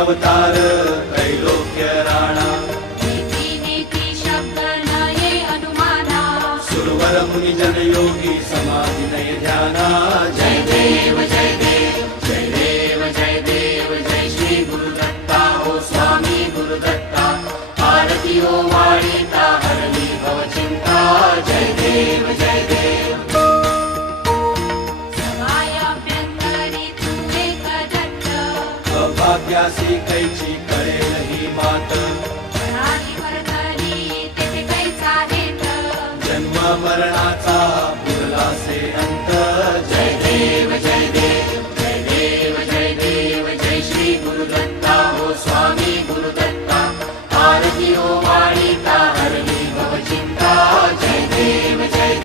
अवतार त्रैलोक्य राणा नीती नीती शब्द नये अनुमाना सुरवर मुनि जन योगी समाधि नय ध्याना जय देव जय देव जय देव जय देव जय श्री गुरुदत्ता हो स्वामी गुरुदत्ता आरती हो वाळीता हरली भव चिंता जय देव जय देव समायाभ्यंतरी तू एक दत्त अभाग्यासी कैची कळेल ही मात प्राणी वर्तनी तेथे कैसा हेत जन्म मरणाचा